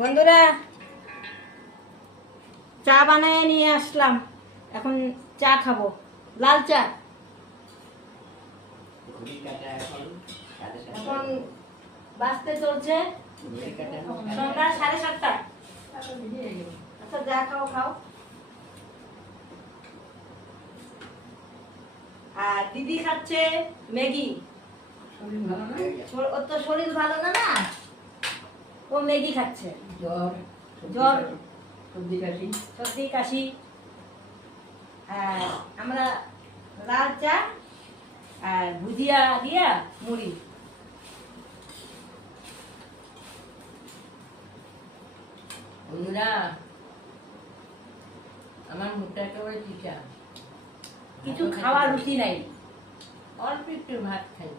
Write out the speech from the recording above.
বন্ধুরা, চা বানায় নিয়ে আসলাম। এখন চা খাবো, লাল চা। এখন বাজতে চলছে সন্ধ্যা 7:30। আচ্ছা, যা খাও খাও। আর দিদি খাচ্ছে ম্যাগি। ওর তো শরীর ভালো না, না ও ম্যাগি খাচ্ছে। জ্বর, সর্দি কাশি। আর আমরা লাল চা আর ভুজিয়া দিয়া মুড়ি। বন্ধুরা, আমার মুখটা একেবারে চিঠা, কিছু খাওয়ার রুচি নাই। অল্প একটু ভাত খাই।